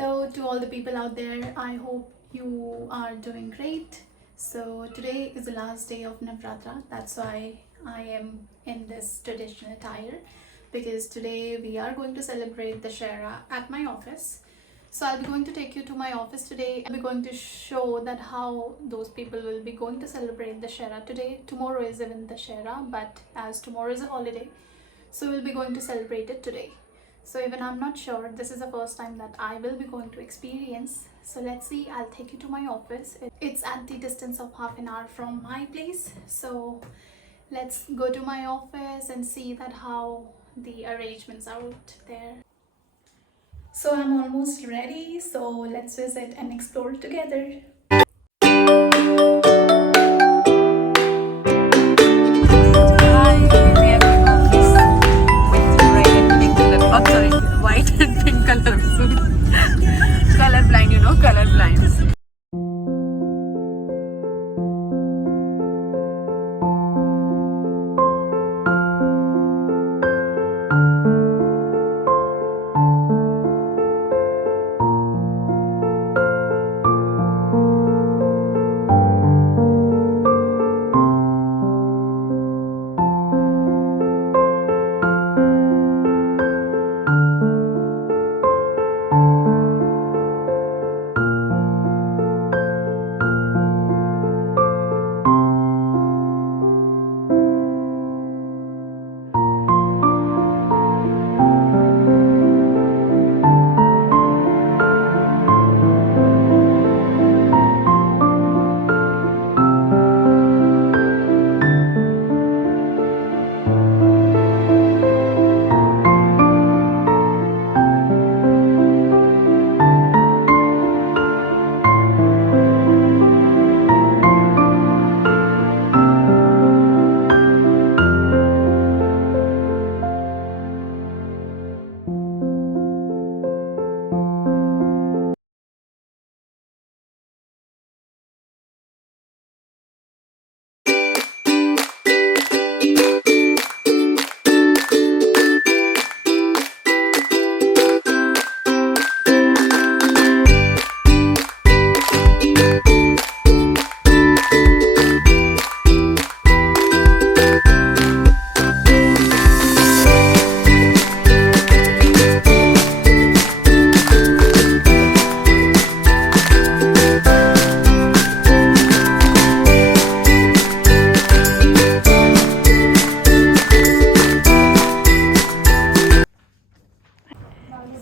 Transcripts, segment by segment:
Hello to all the people out there. I hope you are doing great. So today is the last day of Navratra. That's why I am in this traditional attire because today we are going to celebrate Dussehra at my office. So I'll be going to take you to my office today. I'll be going to show that how those people will be going to celebrate Dussehra today. Tomorrow is even Dussehra, but as tomorrow is a holiday, so we'll be going to celebrate it today. So even I'm not sure, this is the first time that I will be going to experience. So let's see, I'll take you to my office. It's at the distance of half an hour from my place. So let's go to my office and see that how the arrangements are out there. So I'm almost ready. So let's visit and explore together. White and pink color suit. Color blind, color blinds.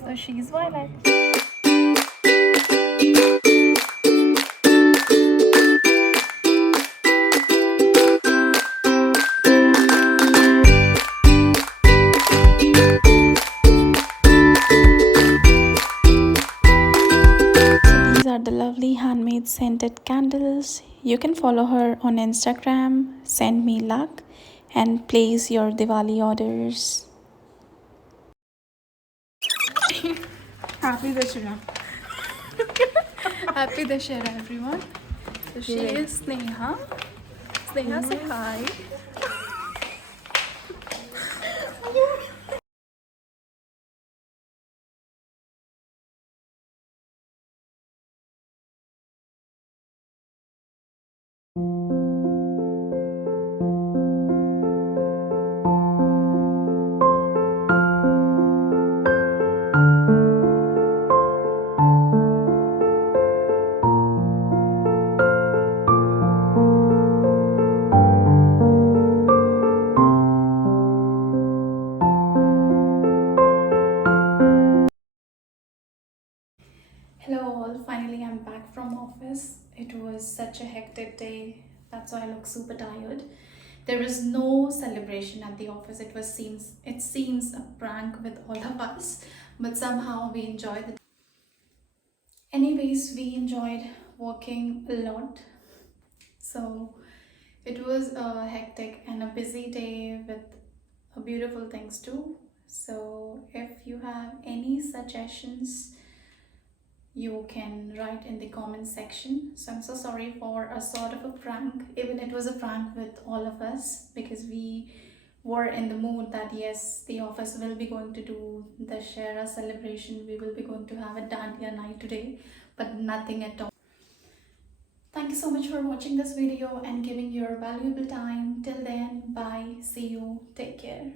So she's Violet. These are the lovely handmade scented candles. You can follow her on Instagram, send me luck, and place your Diwali orders. Happy Dussehra. Happy Dussehra, everyone. So she is Sneha. Sneha, say hi. Hello all, finally I'm back from office. It was such a hectic day, that's why I look super tired. There was no celebration at the office. It seems a prank with all of us, but somehow we enjoyed it. Anyways, we enjoyed working a lot. So it was a hectic and a busy day with beautiful things too. So if you have any suggestions, you can write in the comment section. So I'm so sorry for a sort of a prank, even it was a prank with all of us, because we were in the mood that yes, the office will be going to do the Dussehra celebration, we will be going to have a dandiya night today, but nothing at all. Thank you so much for watching this video and giving your valuable time. Till then, bye, see you, take care.